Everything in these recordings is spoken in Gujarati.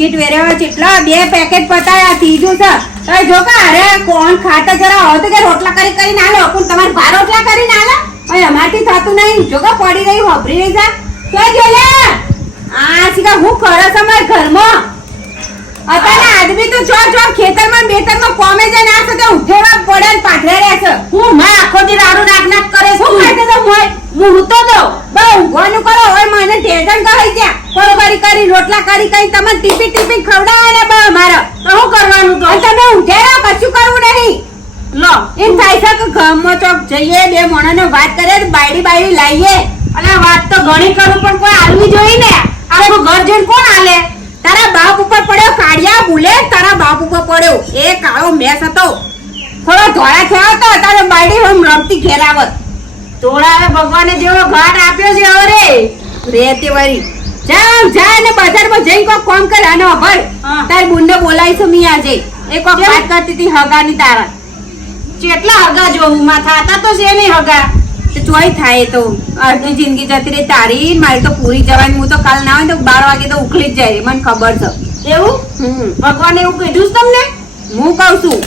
બિસ્કિટ વેરેવા કેટલા બે પેકેટ પતાયા ત્રીજું છે. તો જો કે અરે કોણ ખાતા જરા હવે તો કે રોટલા કરી કરીને આલો પણ તમારે ભાર રોટલા કરીને લો. અહીં અમારથી થતું નહીં. જો કે પડી રહી હોભરી રહી જા. તો જો લે આ શીખા હું ખરો તમારા મારા ઘરમાં? અત્યારે આદમી તો જો જો ખેતરમાં બેતરમાં કોમે જ ના શકે ઉઠેવા પડે ને પાથરે રહે છે. હું માં આખો દી રાડું નાક નાક કરે શું ખાતે તો હું હું તો દઉં. બહુ ઊંઘવાનું કરો હવે મને ટેન્શન કહી ગયા. કોરો કરી રોટલા કરી કઈ તમને ટીપી ટીપી ખવડાવે બા મારો તો શું કરવાનું તો તમે ઉઠેરા કશું કરવું નહીં. લો. એમ થાય છે કે ગામમાં તો જઈએ બે મોણાનો વાત કરે બાયડી બાયડી લાવીએ અને વાત તો ઘણી કરું પણ કોઈ આલવી જોઈએ ને? આપણું ઘર જઈને કોણ આલે તારા બાપ ઉપર પડ્યો કાઢિયા ભૂલે તારા બાપ ઉપર પડ્યો. એ કાળો મેસ હતો. થોડો ધોળા થયો હતો તારે બાયડી હમ રમતી ઘેરાવત ધોળાવે ભગવાને જેવો ઘાટ આપ્યો છે હવે રે. તે વળી. જા જા ને બજારમાં જઈને કોક કામ કર આનો ભાઈ તાર બુંડે બોલાવીશું મી આજે એ કોક વાત કરતી હતી હગાની તારા. કેટલા હગા જોવું માં થાતા તો છે નહીં હગા. તો ચોય થાય તો. અડધી જિંદગી જતી રહી તારી. મારી તો પૂરી જવાની. હું તો કાલ ના હોય તો બાર વાગે તો ઉખલી જ જાય મને ખબર છે. એવું? ભગવાને એવું કીધું છે તમને? હું કઉ છું.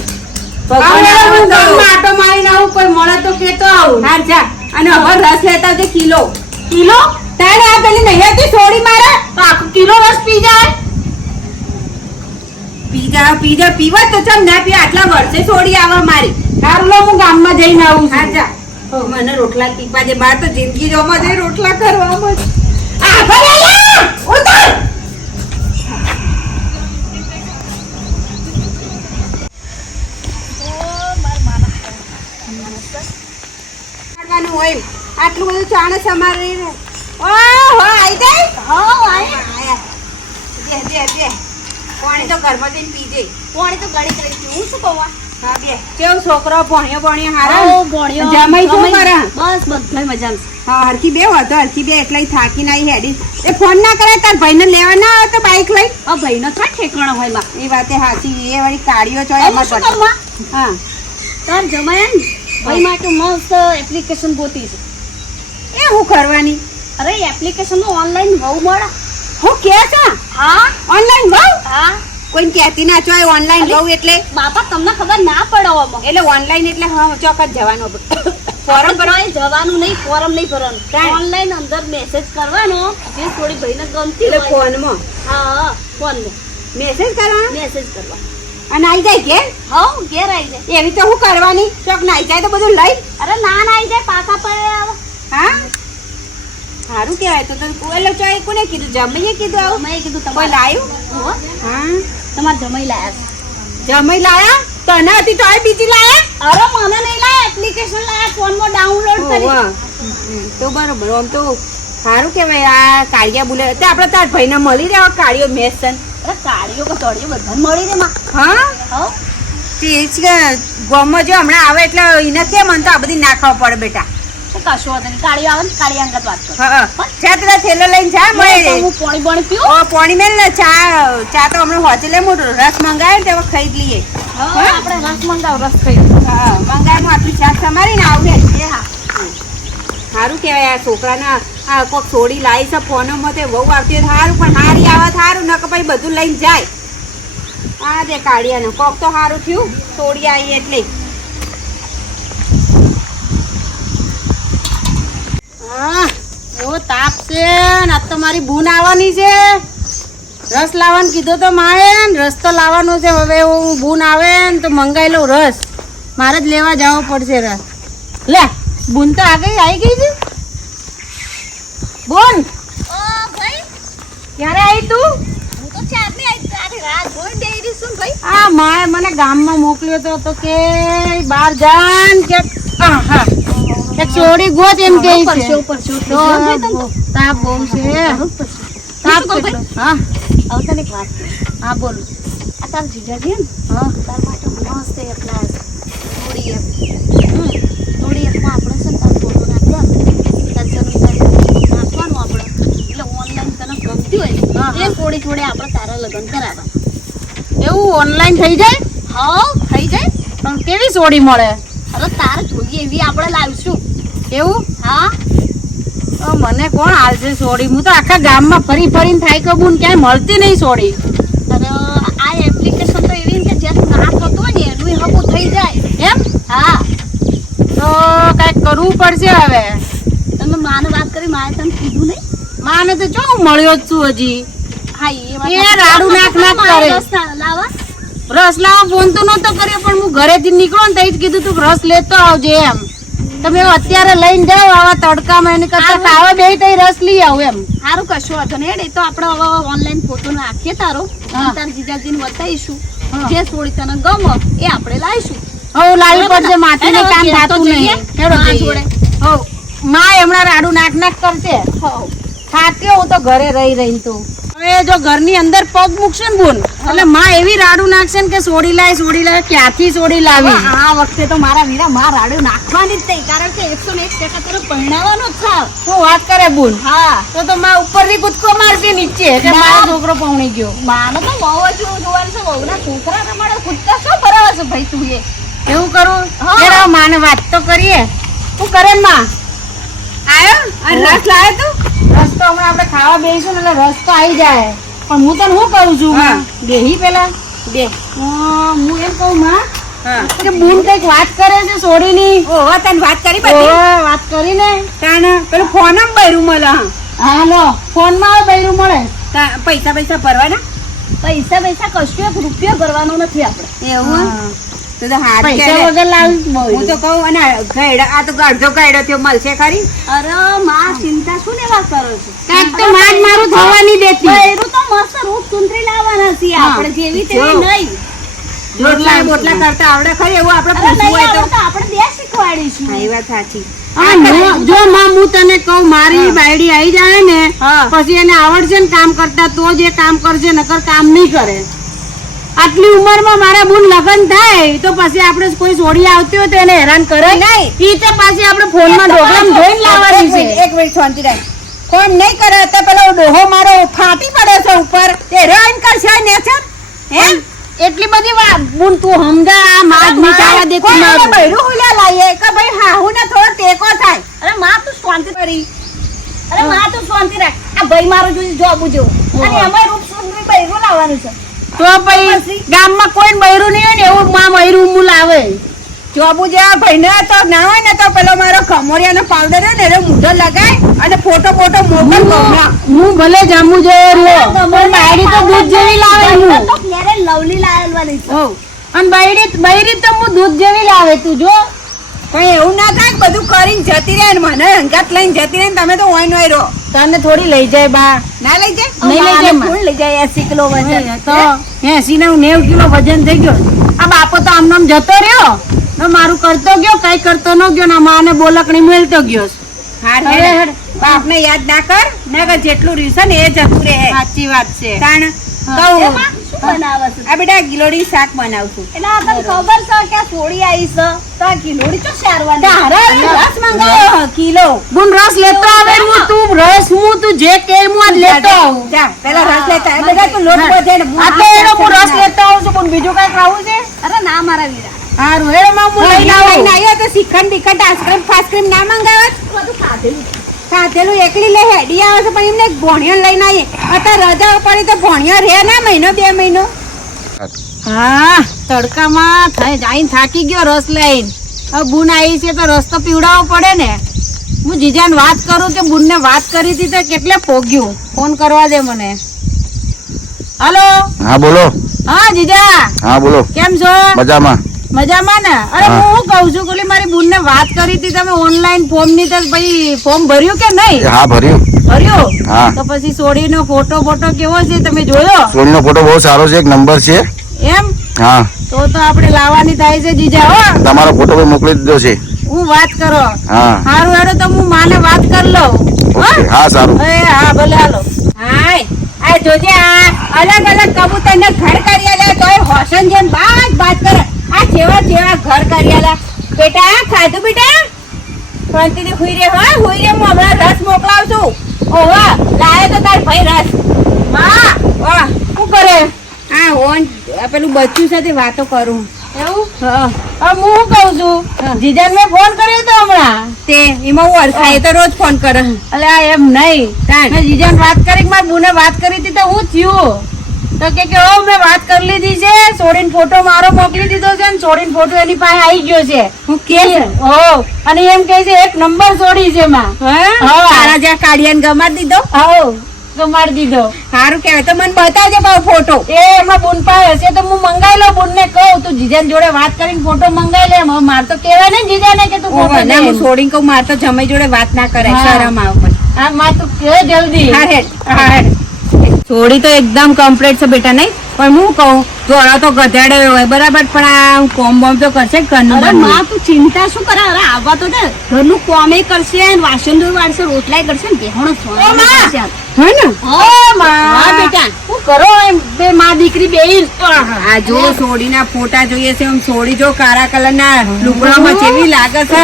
આટો મારીને આવું કોઈ મળે તો કેતો આવું. હા જા. અને હવે રસ લેતા છે કિલો. કિલો? તારે આ પેલી નહીં હતી થોડી મારે તો આખો કિલો રસ પી જાય પીજા પીવા તો ચમ ના પીવા આટલા વર્ષે છોડી આવા મારી. સારું લો હું ગામમાં જઈને આવું હા છું જા મને રોટલા પીપા દે મારે તો જિંદગી જોમાં જઈ રોટલા કરવામાં. આ ભલે ઉતર! હોય આટલું બધું ચાણે સમારી ઓહો આઈ ગઈ હો આઈ. દે દે બે. પાણી તો ઘરમાં જઈને પીજે. પાણી તો ગળી કરી છે. હું શું કહું હા બે. કેવું છોકરો? ભણ્યો ભણ્યો હારા? ભણ્યો. જમાઈ શું કરે બસ બધાય મજામાં. હા હરખી બે હતો હરખી બે એટલે થાકી નાઈ હેડી. એ ફોન ના કરે તાર ભાઈને લેવા ના આવે તો બાઈક લઈ? આ ભાઈનો ક્યાં ઠેકાણો હોયમાં એ વાતે હાચી એ વાળી કાઢ્યો છો હવે એમાં માં? હા. તાર જમાય ને? ભાઈ માટે મસ્ત એપ્લિકેશન ગોતી છે. એ હું કરવાની અરે એપ્લિકેશન ઓનલાઈન બહુ મળે હું કે છે? હા. ઓનલાઈન બહુ? હા. કોઈ કહેતી ના ચોય ઓનલાઈન. બહુ એટલે બાપા તમને ખબર ના પડો એટલે ઓનલાઈન એટલે હા ચોક્કસ જવાનું આપણે. ફોરમ ભરવાય જવાનું નહીં ફોરમ નહીં ભરવાનું. ઓનલાઈન અંદર મેસેજ કરવાનો. જે થોડી ભાઈને ગમતી એટલે ફોનમાં? હા હા ફોનમાં. મેસેજ કરવા મેસેજ કરવા. અને આવી જાય ઘેર? હવ ઘેર આવી જાય. એવી તો હું કરવાની? ચોક ના આઈ જાય તો બધું લઈ? અરે ના ના આવી જાય. પાછા પર આવે. હા? સારું કહેવાય તો તો એટલે ચોય કોને કીધું? જમીએ કીધું આવું? મેં કીધું તમે લાવ્યું લાયું? હા. તમારે જમાઈ લાયા. જમાઈ જમી લાયા? તને હતી તોય બીજી લાયા? અરે મને નહીં લાયા. એપ્લિકેશન લાયા. ફોનમાં ડાઉનલોડ કરી. તો બરોબર. આમ તો સારું કહેવાય. આ કાળિયા બોલે તે આપણે તાર ભાઈને મળી રહ્યા કાળિયો મેસન અરે કાળિયો કે તળિયો બધા મળી રહે હા? તે જ ગામમાં જો હમણાં આવે એટલે એને કેમ મને તો આ બધી નાખવા પડે બેટા? તો કશો વાંધો નહીં કાળીઓ આવે ને કાળી અંગત વાત કરો. હા હા. પેલા થેલો લઈને જા મળે હું પાણી પાણી પીવું ઓ પોણી મેલ ને ચા ચા તો હમણાં હોચી લે મોટો રસ મંગાવે ને તેમાં ખાઈ લઈએ. આપણે રસ મંગાવ રસ ખાઈ હા મંગાવે આટલી ચા તમારી ને આવડે હા. સારું કહેવાય આ છોકરાના આ કોક છોડી લાવી છે ફોનોમાં તે બહુ આવતી સારું પણ હારી આવે સારું નકર પછી બધું લઈને જાય. આ દે કાઢિયાને કોક તો સારું થયું છોડી આવી એટલે. હા એવો તાપ છે ને આજ તો મારી બૂન આવવાની છે. રસ લાવવાનું કીધો તો માએ ને રસ તો લાવવાનો છે. હવે હું બૂન આવે ને તો મંગાઈ લઉં રસ. મારે જ લેવા જવો પડશે રસ. લે બૂન તો આગળ આવી ગઈ છે? બોલ ભાઈ! ક્યારે આવી તું? હું આવી માએ મને ગામમાં મોકલ્યો તો તો કે બહાર જાન કે આહા. એક ચોરી ગોત એમ કે છે. તાપ બોમ છે. તાપ કેટલો? હા. હવે તને એક વાત હા બોલ. આ તાર જીજાજી ને હા. તાર માટે મસ્ત એક ક્લાસ થોડી એક. થોડી એક માં આપણે છે ને તાર ફોટો નાખવાનો. તાર જન્મ તારીખ નાખવાનું આપણે. એટલે ઓનલાઈન તને ગમતી હોય હા, ને એ થોડી થોડી આપણે તારા લગ્ન કરાવવા એવું ઓનલાઈન થઈ જાય? હા થઈ જાય. પણ કેવી સોડી મળે? અરે તારે જોઈએ એવી આપણે લાવીશું. એવું? હા? મને કોણ હાલશે સોડી? હું તો આખા ગામમાં ફરી ફરીને થાય કબૂન ક્યાંય મળતી નહીં સોડી. અરે આ એપ્લિકેશન તો એવી કે જ્યાં ના થતું હોય ને એનું હકું થઈ જાય. એમ? હા. તો કાંઈક કરવું પડશે હવે. તમે માને વાત કરી મારે તને કીધું નહીં? માને તો જો મળ્યો જ છું હજી? હા એ રાડું નાખ નાખ કરે. લાવા રસ લાવવા ફોન તો નતો કર્યો પણ હું ઘરેથી નીકળો ને તઈ જ કીધું તું રસ લેતો આવજે એમ. તમે અત્યારે લઈને જાઓ આવા તડકામાં એની કરતા આવું. ખાવા બે તઈ રસ લઈ આવું એમ. સારું કશું વાંધો નહીં. હેડ, એ તો આપણે હવે ઓનલાઈન ફોટો નાખીએ તારો. તાર જીજાજીને બતાવીશું. જે સોળી તને ગમો એ આપણે લાવીશું. હવે લાવી પડશે ને? કામ થતું નહીં. હેડો જોડે. હવમાં હમણાં રાડું નાક નાક કરશે. હા થાક્યો હું તો ઘરે રહી રહી તો. હવે જો ઘરની અંદર પગ મૂકશે ને બોન એટલે માં એવી રાડું નાખશે ને કે સોડી લાય સોડી લાય ક્યાંથી સોડી લાવી? આ વખતે તો મારા વીરા માં રાડું નાખવાની જ નહીં કારણ કે એકસો ને એક ટકા તારે પરણાવવાનો જ થાવ. શું વાત કરે બોન? હા. તો તો માં ઉપરથી કૂદકો મારશે નીચે એટલે મારો છોકરો પહોંચી ગયો. માનો તો બહુ જ જોવાનું છે બહુના છોકરા રમાડે કૂદતા શું ફરાવે છે ભાઈ તું એ? એવું કરું? હા. માને વાત તો કરીએ. શું કરે ને માં? આયો? રસ લાવ્યો તું? રસ તો હમણાં આપણે ખાવા બેસીશું ને એટલે રસ તો આવી જાય. પણ હું તને શું કહું છું. બેહી પેલા. બે. હું એમ કહું માં કે બૂન કંઈક વાત કરે છે સોડીની. ઓહો તને વાત કરી બધી? વાત કરી ને તાણ પેલું ફોન બૈરું મળે હાલો ફોનમાં હવે બૈરું મળે. પૈસા પૈસા ભરવાના? પૈસા પૈસા કશું એક રૂપિયો ભરવાનો નથી આપણે. એવું. તો તો હાથ પૈસા વગર લાવીશ હું તો કહું અને ગયડા આ તો અડધો ગયડો થયો મળશે ખરી? અરે માં ચિંતા શું લેવા કરો છો? કાંઈક તો માર મારું થવા દેતી. બૈરું તો મસ્ત રૂપ સુંદરી લાવવાના છીએ આપણે જેવી તેવી જો. નહીં. રોટલા બોટલા કરતા આવડે ખરી એવું આપણે પૂછવું હોય તો. આપણે બે શીખવાડીશું. એ વાત સાચી. હું- જો માં હું તને કહું મારી બાયડી આવી જાય ને હા. પછી એને આવડશે ને કામ કરતા તો જ એ કામ કરશે નકર કામ નહીં કરે. આટલી ઉંમરમાં મારા બુન લગ્ન થાય તો પછી આપણે કોઈ છોડી આવતી હોય તો એને હેરાન કરે? નહીં. ઈ તો પાછી આપણે ફોનમાં ઢોકળામાં જોઈને લાવવાની છે. એક મિનિટ શાંતિ રાખ. કોણ નહીં કરે તો પેલો ડોહો મારો ફાટી પડે છે ઉપર. એ રન કરશે ને છે હે એટલી બધી વાત બુન તું સમજા આ માગ નહીં દે તું મારું. બૈરું હુલા લાવીએ કે ભાઈ હાહુને થોડો ટેકો થાય. અરે માં તું શાંતિ કરી. અરે માં તું શાંતિ રાખ. આ ભાઈ મારો જોઈ જોબ જેવું અને એમાં રૂપ સુંદરી બૈરું લાવવાનું છે. તો પછી ગામમાં કોઈ બૈરું નહીં હોય ને એવું માં બૈરું હું લાવે. જોબુ જેવા ભાઈને તો ના હોય ને તો પેલો મારો ખમોરિયાનો પાવડર ને એનો મૂઢો લગાય અને ફોટો ફોટો મોકલ હું ભલે જામુ જેવો રહ્યો પણ બાયડી તો દૂધ જેવી લાવે હું લવલી લાવેલવાની અને બાયડી બાયડી તો હું દૂધ જેવી લાવે તું જો. પણ એવું ના થાય બધું કરીને જતી રહે ને મને હંગાત લઈને જતી રહે ને તમે તો ઓય નોય રહો. તને થોડી લઈ જાય બા. ના લઈ જાય? નહીં લઈ જાય ફૂલ લઈ જાય એસી કિલો વજન. તો? એસી ને નેવ કિલો વજન થઈ ગયો. આ બાપો તો આમ નામ જતો રહ્યો. ને મારું કરતો ગયો કઈ કરતો ન ગયો ને માને બોલકણી મેલતો ગયો. હા. બાપને યાદ ના કર ના જેટલું રીસન ને એ જતું રહે સાચી વાત છે. કારણ કહું. એમાં શું બનાવે છે આ બેટા ગિલોડી શાક બનાવશું. એટલે આ તને ખબર છે કે થોડી આવી છે? તો આ ગિલોડી તો શારવાની? તારા રસ મંગાવ્યો કિલો. બુન રસ લેતો આવે હું તું રસ હું તું જે કે હું આજ લેતો આવું. જા પેલા રસ લેતા આવ. બધા તું લોટ બધે ને આ તો એનો હું રસ લેતો આવું છું પણ બીજું કઈ ખાવું છે? અરે ના મારા વીરા. હારું હેડો માં હું લઈને આવ્યો તો શ્રીખંડ બીખંડ આઈસ્ક્રીમ ફાસ્ક્રીમ ના મંગાવત? બધું ખાધેલું ખાધેલું એકલી લે હેડી આવે છે પણ એમને એક ભોણિયો લઈને આવીએ. અત્યારે રજા પડી તો ભોણિયો રહે ના મહિનો બે મહિનો. હા તડકામાં થઈ જાઈને થાકી ગયો રસ લઈને. હવે બુન આવી છે તો રસ તો પીવડાવવો પડે ને. હું જીજાને વાત કરું કે બુનને વાત કરી હતી તો કેટલે પોગ્યું. ફોન કરવા દે મને. હલો? હા બોલો. હા જીજા. હા બોલો. કેમ છો? મજામાં. મજામાં ને? અરે હા. કહું છું કે મારી બુન ને વાત કરી હતી તમે ઓનલાઈન ફોર્મની તો ભાઈ ફોર્મ ભર્યું કે નહીં? હા ભર્યું. ભર્યું? હા. તો પછી સોડી નો ફોટો ફોટો કેવો છે તમે જોયો? સોનીનો ફોટો બહુ સારો છે એક નંબર છે. એમ? હા. તો તો આપણે લાવવાની થાય છે જીજા હો. તમારો ફોટો પણ મોકલી દીધો છે. હું વાત કરો. હા. હારું હેડો તો હું માને વાત કરી લઉં. હા. સારું. એ હા ભલે હાલો. હાય આ જોજે આ અલગ અલગ કબૂતર ને ઘર કરી લે તોય હોસન જેમ બાત બાત કરે. જેવા જેવા ઘર કર્યાલા બેટા ખાધું બેટા? શાંતિથી હુઈ રે હા? હુઈ રે હું હમણાં રસ મોકલાવું છું ઓવા લાયો તો તાર ભાઈ રસ. હા વાહ શું કરે? આ ઓન પેલું બચ્ચું સાથે વાતો કરું. એવું? હા. હું શું કહું છું? જીજાને મેં ફોન કર્યો તો હમણાં. તે એમાં હું અરખાય તો રોજ ફોન કરે. આ એમ નહીં. જીજાને વાત કરી મારી બુને વાત કરી હતી તો હું થયું? તો કે કે ઓ મેં વાત કરી લીધી છે છોડીને ફોટો મારો મોકલી દીધો છે અને છોડીને ફોટો એની પાસે આવી ગયો છે. હું કે ઓ અને એમ કહે છે એક નંબર છોડી છે માં. હા? તારા જ્યાં કાઢિયાને ગમાડી દીધો? હા ગમાડી દીધો. સારું કહેવાય. તો મને બતાવજે પાછો ફોટો એ એમાં બુન પાસે હશે તો હું મંગાઈ લઉં બુન ને કહું તું જીજાન જોડે વાત કરીને ફોટો મંગાઈ લે. માર તો કહેવાય ને જીજાને કે તું ફોટો ના, હું છોડીને કહું મારે તો જમાઈ જોડે વાત ના કરે. શરમ આવે. મને. હા માં તું કે જલ્દી. હા, હેડ. હા, હેડ. છોડી તો એકદમ કમ્પ્લીટ છે બેટા નહીં પણ હું કહું થોડા તો ગધેડો હોય બરાબર? પણ આ કોમ બોમ તો કરશે ઘરનું અરે બધું. માં તું ચિંતા શું કરે? અરે આવવા તો દે. ઘરનું કોમે કરશે ને વાસણ ધોઈ વાળશે રોટલાય કરશે ને બેહણો કરશે. હે ને? ઓ માં! હા, બેટા. શું કરો એમ? બે માં દીકરી બેહીન. આ જો સોડીના ફોટા જોઈએ છે આમ સોડી જો કાળા કલરના લુગડામાં જેવી લાગે છે.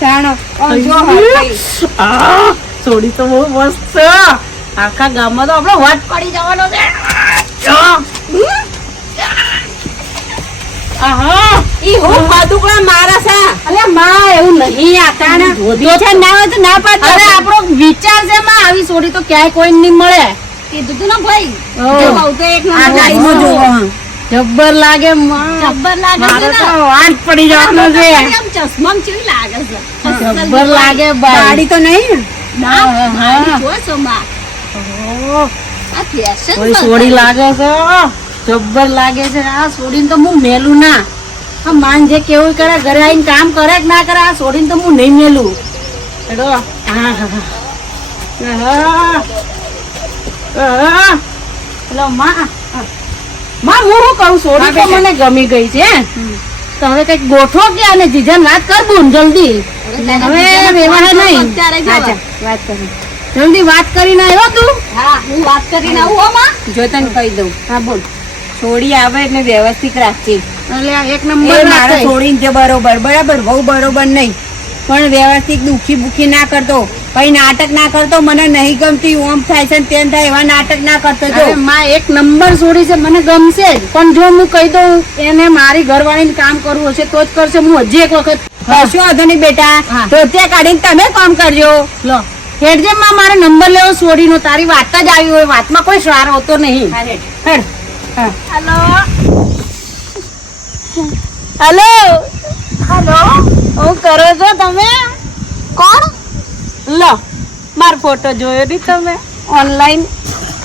જાણો જો. છોડી તો બહુ મસ્ત છે. આખા ગામમાં તો આપણો વાત પડી જવાનો છે. આહા. ઈ હું બદુકડા મારા છે. અરે માં એવું નહીં આ તાણા બીજા ના હોય તો ના પાડ અરે આપણો વિચાર છે માં આવી છોડી તો ક્યાંય કોઈ નહીં મળે. કીધું તું ને ભાઈ. જો બહુ એક આ નંબર લાઈનમાં જબ્બર લાગે માં. જબ્બર લાગે છે તો પડી જવાનો છે. આમ ચશ્મામાં કેવી લાગે છે? જબ્બર લાગે બાઈ ગાડી તો નહીં. ના હા, હા. છો માં. સોડી લાગે છે જબ્બર લાગે છે. આ સોડીને તો હું મેલું ના. આ માન જે કેવું કરે ઘરે આવીને કામ કરે કે ના કરે આ સોડીને તો હું નહીં મેલું. એડો હા હા હા. માં. માં શું કહું? સોડી તો મને ગમી ગઈ છે તો હવે કંઈક ગોઠવો કે અને જીજાને વાત કર બુન જલ્દી. હવે વ્યવહાર નહીં. વાત કરી. જલ્દી વાત કરીને આવ્યો તું? હા હું વાત કરીને આવું હો માં. જો તને કહી દઉં. હા બોલ. છોડી આવે એટલે વ્યવસ્થિત રાખજે. એટલે એક નંબર મારે છોડીને જે બરોબર બરાબર? બહુ બરોબર નહીં. પણ વ્યવસ્થિત દુખી બુખી ના કરતો. કઈ નાટક ના કરતો મને નહીં ગમતી ઓમ થાય છે તેમ થાય એવા નાટક ના કરતો જો. માં એક નંબર છોડી છે મને ગમશે જ. પણ જો હું કહી દઉં એને મારી ઘરવાળીને કામ કરવું હશે તો જ કરશે. હું હજી એક વખત કશો વાંધો નહીં બેટા. તો ત્યાં કાઢીને તમે કામ કરજો. લો. હેડજે માં મારે નંબર લેવો છોડીનો તારી વાત જ આવી હોય વાતમાં કોઈ સ્વાર હોતો નહીં. હેડ. હેલો. હેલો. હેલો. હું કરો છો તમે? કોણ? લો મારો ફોટો જોયો નહીં તમે? ઓનલાઈન?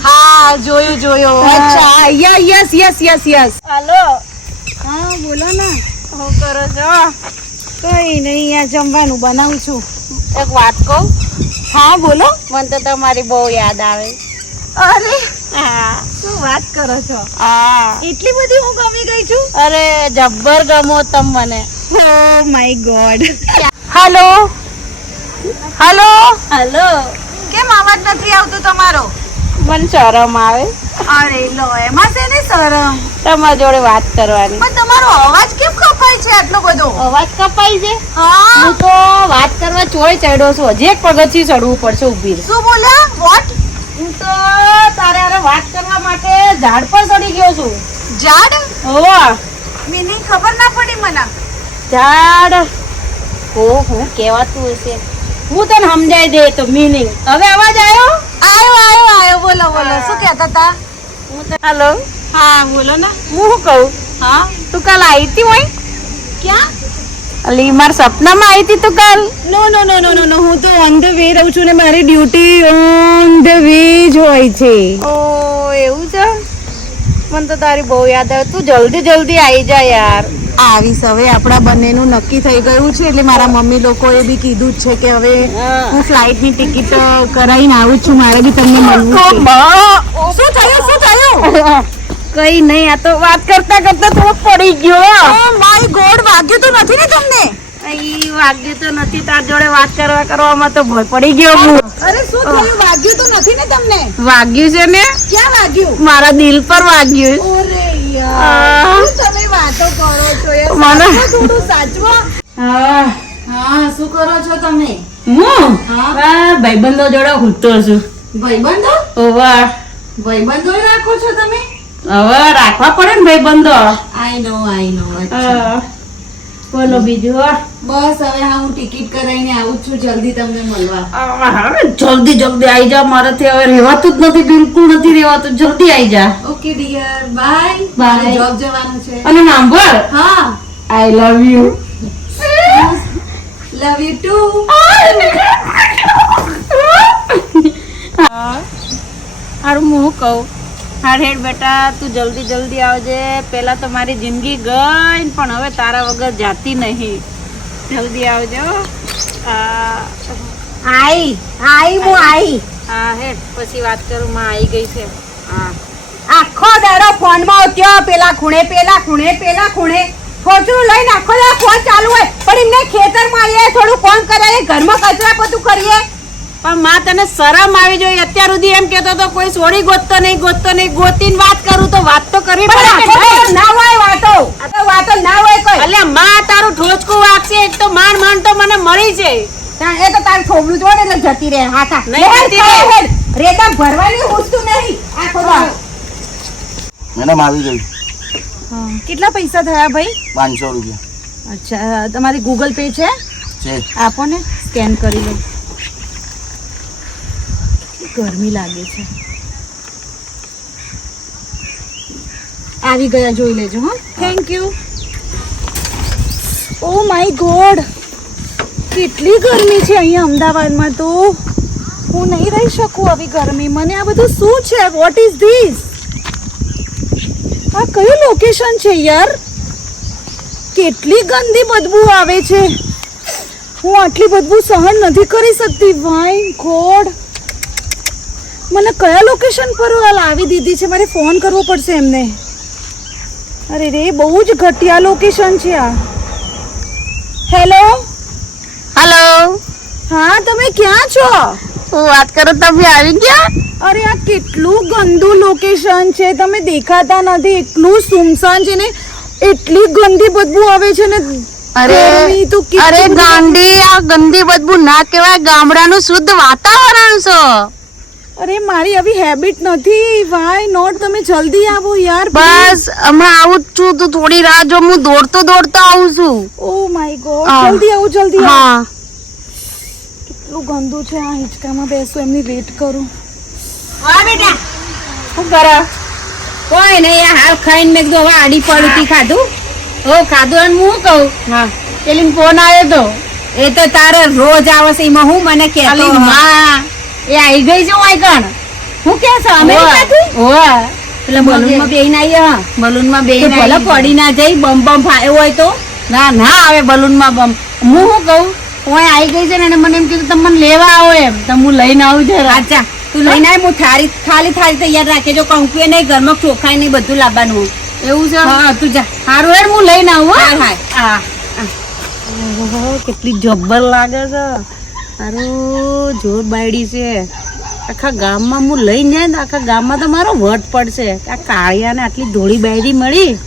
હા જોયું જોયું. અચ્છા yes yes yes yes. Hello. હા બોલો ને. હું કરો છો? કઈ નહીં આ જમવાનું બનાવું છું. એક વાત કહું? હા બોલો. મને તો તમારી બહુ યાદ આવે. અરે હા. શું વાત કરો છો? હા. એટલી બધી હું ગમી ગઈ છું? અરે જબ્બર ગમો તમ મને. ઓ માય ગોડ હાલો હેલો હેલો કેમ અવાજ નથી આવતો તમારો? મને શરમ આવે. અરે લો એમાં છે ને શરમ. તમારા જોડે વાત કરવાની. પણ તમારો અવાજ કેમ કપાય છે આટલો બધો? અવાજ કપાય છે? હા. હું તો વાત કરવા ચોય ચડ્યો છું. હજી એક પગથિયું ચડવું પડશે ઊભી. શું બોલ્યા? વોટ હું તો તારે હારે વાત કરવા માટે ઝાડ પર ચડી ગયો છું. ઝાડ? ઓવા મીનિંગ ખબર ના પડી મને. ઝાડ. ઓ હું કહેવાતું હશે. હું તને સમજાઈ દે તો મીનિંગ હવે અવાજ આવ્યો આયો આયો આયો. બોલો બોલો. શું કહેતા હતા? હું હાલો હા બોલો ને. હું શું કહું? હા? तू કાલ આવી હતી હોય ક્યાં? અલી મારા સપનામાં આવી હતી તો કાલ? નો નો નો નો નો નો હું તો ઓન ધ વે રહું છું ને મારી ડ્યુટી ઓન ધ વે જ હોય છે. ઓ એવું છે? મને તો તારી બહુ યાદ આવે. તું જલ્દી જલ્દી આવી જા યાર. આવીશ હવે. આપણા બંનેનું નક્કી થઈ ગયું છે. એટલે મારા મમ્મી લોકોએ બી કીધું જ છે કે હવે હું. ફ્લાઇટની ટિકિટ કરાવીને આવું છું. મારે બી તમને મળવું છે. શું થયું? શું થયું? કઈ નહીં આ તો વાત કરતા કરતા થોડો પડી ગયો. ઓ માય ગોડ વાગ્યું તો નથી ને તમને? વાગ્યું તો નથી તાર જોડે વાત કરવા કરવામાં તો ભય પડી ગયો હું. અરે શું થયું? વાગ્યું તો નથી ને તમને? વાગ્યું છે ને? ક્યાં વાગ્યું? મારા દિલ પર વાગ્યું. ઓરે યાર તમે વાતો કરો છો યાર? મને- સાચવો થોડું સાચવો? હા હા શું કરો છો તમે? હું? હા. ભાઈબંધો જોડે હૂતો છું. ભાઈબંધો? ઓવા ભાઈબંધો રાખો છો તમે? હવે રાખવા પડે ને ભાઈ બંધો. આઈ નો આઈ નો બોલો બીજું બસ હવે હા હું ટિકિટ કરાવીને આવું જ છું. જલ્દી તમને મળવા. જલ્દી જલ્દી આવી જા. મારાથી હવે રહેવાતું જ નથી બિલકુલ નથી રહેવાતું. જલ્દી આવી જા. Okay dear bye bye job જવાનું છે. અને સાંભળ હા. I love you love you too હારું હું કહું? હાર હેડ બેટા તું જલ્દી જલ્દી આવજે. પહેલાં તો મારી જિંદગી ગઈ પણ હવે તારા વગર જાતી નહીં. જલ્દી આવજો આઈ આઈ હું આઈ. હા હેડ પછી વાત કરું માં આવી ગઈ છે. હા. આખો દાડો ફોનમાં ઉત્યો પેલા ખૂણે પેલા ખૂણે પેલા ખૂણે. ખોચરું લઈને આખો દાડો ફોન ચાલુ હોય પણ એમને ખેતરમાં આવીએ થોડું ફોન કરાવીએ ઘરમાં કચરા બધું કરીએ. પણ માં તને શરમ આવી જોઈએ. અત્યાર સુધી એમ કેતો તો કોઈ સોડી ગોતતો નહીં ગોતતો નહીં ગોતીને વાત કરું તો વાત તો કરવી પડે? ના હોય વાતો. ના હોય કોઈ. એટલે માં તારું ઠોચકું વાગશે એક તો માંડ માંડ તો મને મળી છે. એ તો તારું થોબલું જોડે એટલે જતી રહે. હા કા નહીં હેડ, જતી રહે. રેતા ભરવાની હુસતું નહીં. આખો મેડમ આવી ગઈ. કેટલા પૈસા થયા ભાઈ? પાંચસો રૂપિયા. અચ્છા તમારી ગૂગલ પે છે? છે. આપો ને સ્કેન કરી લો. ગરમી લાગે છે. આવી ગયા જોઈ લેજો હા. Thank you oh my God કેટલી ગરમી છે અહીંયા અમદાવાદમાં તો. હું નહીં રહી શકું આવી ગરમી. મને આ બધું શું છે? વોટ ઇઝ ધીસ આ કયું લોકેશન છે યાર? કેટલી ગંદી બદબુ આવે છે. હું આટલી બદબુ સહન નથી કરી શકતી. વાય ગોડ મને કયા લોકેશન પર લાવી દીધી છે? મારે ફોન કરવો પડશે એમને. અરે રે બહુ જ ઘટિયા લોકેશન છે આ. હેલો હેલો હા તમે ક્યાં છો? હું વાત કરો તમે આવી ગયા? અરે આ કેટલું ગંદુ લોકેશન છે. તમે દેખાતા નથી. એટલું સુમસાન છે ને. એટલી ગંદી બદબુ આવે છે ને. અરે અરે ગાંડી આ ગંદી બદબુ ના કહેવાય. ગામડાનું શુદ્ધ વાતાવરણ છે. અરે મારી આવી હેબિટ નથી. વાય નોટ તમે જલ્દી આવો યાર બસ હમણાં આવું જ છું તો થોડી રાહ જો હું દોડતો દોડતો આવું છું. ઓ માય ગોડ જલ્દી આવો જલ્દી હા. કેટલું ગંદુ છે આ હિંચકામાં બેસું એમની વેટ કરું. હા બેટા. શું કરો? કોઈ નહીં આ હાલ ખાઈને મેં કીધું હવે આડી પડતી ખાધું. હો ખાધું અને હું કહું? હા. પેલી ફોન આવ્યો તો એ તો તારે રોજ આવે છે એમાં હું મને કહેતો માં. એ આવી ગઈ છે વાય કણ? હું કે છો? અમેરિકાથી? ઓવા એટલે બલૂનમાં બેહીને આવીએ હા બલૂનમાં બે તો ભલે પડી ના જઈ બમ બમ ફાયો હોય તો? ના ના આવે બલૂનમાં બમ. હું શું કહું? કોઈ આવી ગઈ છે ને એને મને એમ કીધું તમે મને લેવા આવો એમ. તો હું લઈને આવું છે રાજા તું લઈને આય હું થાળી ખાલી થાળી તૈયાર રાખેજો કંકુએ નહીં ઘરમાં ચોખાઈ નહીં બધું લાવવાનું એવું છે? હા તું જા. હારું હેડ હું લઈને આવું હો. હા. હા. કેટલી જબ્બર લાગે છે. સારું જોર બાયડી છે. આખા ગામમાં હું લઈને જાય ને આખા ગામમાં તો મારો વટ પડશે. આ કાળિયાને આટલી ધોળી બાયડી મળી?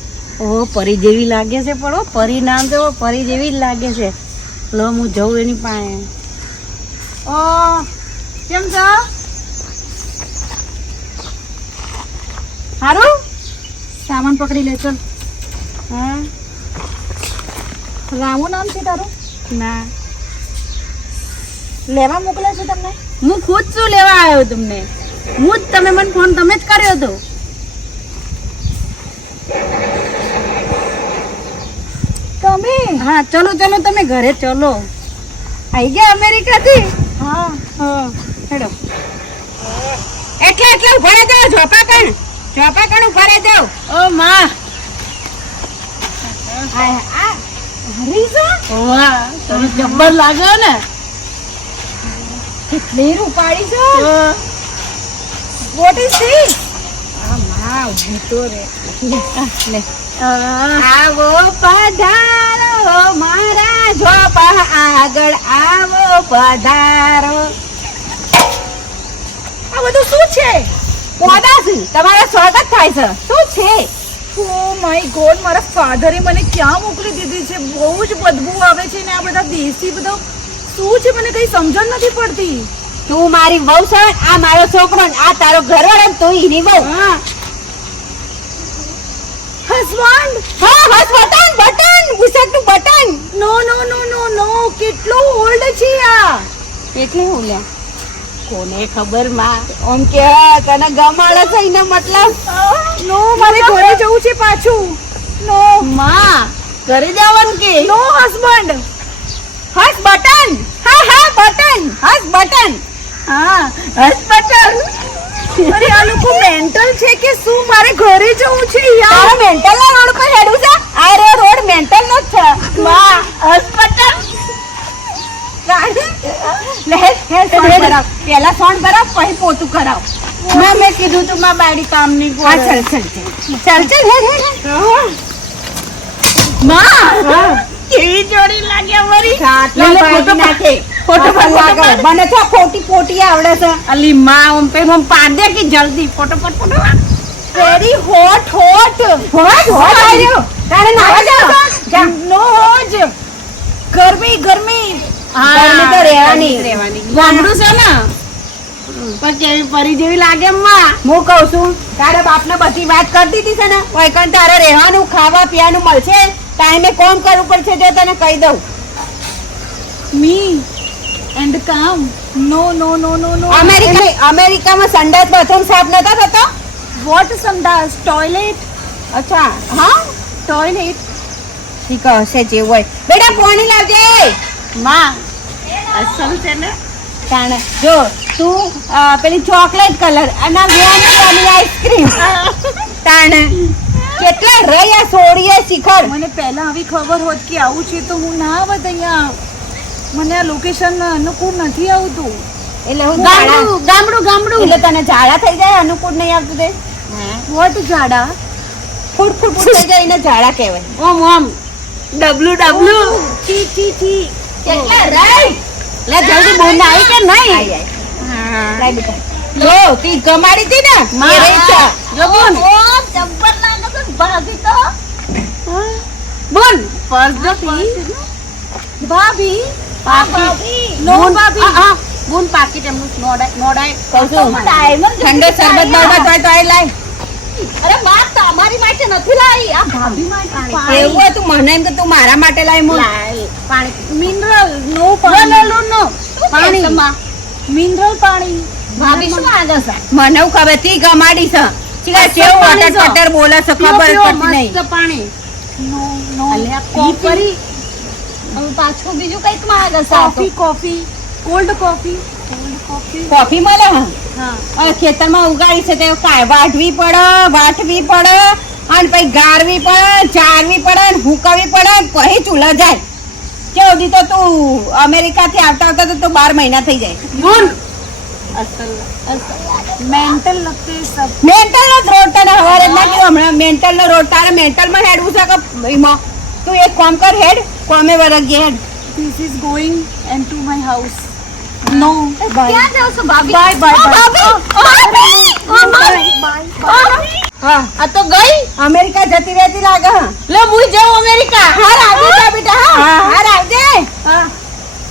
ઓહો પરી જેવી લાગે છે પણ હો, પરી નામ તો પરી જેવી જ લાગે છે. લો હું જઉં એની પાસે. ઓ કેમ છો? સારું સામાન પકડી લે ચલ. હા. રામું નામ છે તારું? ના. લેવા મોકલે છે તમને? હું ખુદ શું લેવા આવ્યો તમને? હું જ તમે મને ફોન તમે જ કર્યો હતો. તમે? હા ચલો ચલો તમે ઘરે ચલો. આવી ગયા અમેરિકાથી? હા. હા હેડો. એટલે એટલે ઊભા જાવ ઝોપા કણ. ઝોપા કણ ઊભા જાવ ઓ માં. આ હરીસા વાહ તમે જબ્બર લાગ્યો ને? કેટલી રૂપાળી છો. વોટ ઇઝ ધીસ આ મા તો રે. લે. આવો પધારો મારા ઝોપા આગળ આવો પધારો. આ બધું શું છે? પોદાસી તમારા સ્વાગત થાય છે. શું છે? ઓ માય ગોડ મારા ફાધરે મને ક્યાં મોકલી દીધી છે? બહુ જ બદબુ આવે છે ને આ બધા દેશી બધા શું છે મને કઈ સમજણ નથી પડતી. તું મારી વહુ છે આ મારો છોકરો ને આ તારો ઘરવાળો ને તું એની વહુ. હસબન્ડ હા બસ button button બુશર્ટનું button. No no no no no કેટલું ઓલ્ડ છે આ. એટલે હું લ્યા કોને ખબરમાં? ઓમ કે તને ગમાડે છે એનો મતલબ. નો મારે ઘરે જવું છે પાછું. નો. માં ઘરે જવાનું કે? નો હસબન્ડ હસ બટન. હા હા બટન. હસ બટન. હા હસપતાલ અરે આ લોકો મેન્ટલ છે કે શું? મારે ઘરે જવું છે યાર. મેન્ટલ ના રોડ પર હેડું છે? આ રે રોડ મેન્ટલ નો જ છે. માં હેડ સોન પેલા સોન ભરાવ પછી પોતું કરાવ. મેં મેં કીધું તું માં બાડી કામ નહીં હા ચલ ચલ ચલ. ચલ ચલમાં! કેવી જોડી લાગે અમારી. ખાટલો ફોટો નાખે. ફોટો પાડ, મને તો ખોટી પોટી આવડે છે. અલી માં ઓમ પે હમ પાડ દે કે જલ્દી? ફોટો પર photo very hot hot hot hot આવ્યો તારે નાવા જા. નો જ. ગરમી ગરમી. ગરમી તો રહેવાની. ગામડું છે ને? પણ કેવી પરી જેવી લાગે માં હું કહું છું તારા બાપને બધી વાત કરતી હતી છે ને વૈકણ તારે રહેવાનું ખાવા પીવાનું મળશે? ટાઈમે કોમ કરવું પડશે જો તને કહી દઉં. મી એન્ડ કામ નો નો નો નો નો અમેરિકા અમેરિકામાં સંડાસ બાથરૂમ સાફ નતો થતો? વોટ સંડાસ? ટોયલેટ અચ્છા હા? ટોયલેટ ઠીક હશે જે હોય. બેટા પાણી લાવજે. માં અસલ છે ને? તાણે જો તું પેલી ચોકલેટ કલર અને વેન આઈસ્ક્રીમ તાણે. કેટલા રહ્યા સોડીએ શિખર? મને પહેલા આવી ખબર હોત કે આવું છે તો હું ના આવત અહીંયા. મને આ લોકેશન અનુકૂળ નથી આવતું. એટલે હું ઝાડા- ગામડું ગામડું. એટલે તને ઝાડા થઈ જાય અનુકૂળ નહીં આવતું તે? વોટ ઝાડા. ફૂટ ફૂટ ફૂટ થઈ જાય એને ઝાડા કહેવાય. ઓમ ઓમ. ડબલ્યુ ડબલ્યુ ઠી ઠી ઠી. કેટલા રાઈ લે જલ્દી બોલ આવી કે નહીં? લાઈ બેટા. જો તી ગમાડી હતી ને મારે જો. બોલ જબ્બર લાગે છે ભાભી તો? બોલ. ભાભી? ભાભી. ભાભી. નો ભાભી. આ બોલ પાકીટ એમનું નોડાય નોડાય. કહું છું ઠંડો શરબત બરબત હોય તો આઈ લાઈ અરે માં તમારી માટે નથી લાવી. આ ભાભી માટે એવું હતું મને એમ કે તું મારા માટે લાઈ હું પાણી. મિનરલ નો પાણી. નો નો. પાણી. મિનરલ પાણી. ભાભી શું આગળ છે? મને ખબર તી ગમાડી છે. કેવું અટર પટર બોલે છે ખબર પડતી નહીં. પાણી. નો નો. અલ્યા, કોફી. હવે પાછું બીજું કંઈક માંગે છે આ તો. Coffee coffee. Cold coffee. Coffee. Coffee મળે હા. હા ખેતરમાં ઉગાડી છે તે વાટવી વાઢવી પડે વાટવી પડે અને પછી ગાળવી પડે ચારવી પડે ને હુકવવી પડે પછી ચૂલા જાય. કેવું તો તું અમેરિકાથી આવતા આવતા તો તું બાર મહિના થઈ જાય. મેન્ટલ મેન્ટલ નો રોડ તને હવારે ના કીધું હમણાં. મેન્ટલ નો રોડ તારે મેન્ટલમાં હેડવું છે કે એમાં? તું એક કામ કર હેડ કોમે વરગી હેડ. My house. No. ક્યાં જાવ છો ભાભી? Bye, bye, ભાભી! ઓ, ભાભી! હા. આ તો ગઈ? અમેરિકા જતી રહેતી લાગે લે હું જાઉં અમેરિકા. હાર આવજે બેટા હા. હાર આવજે. હા.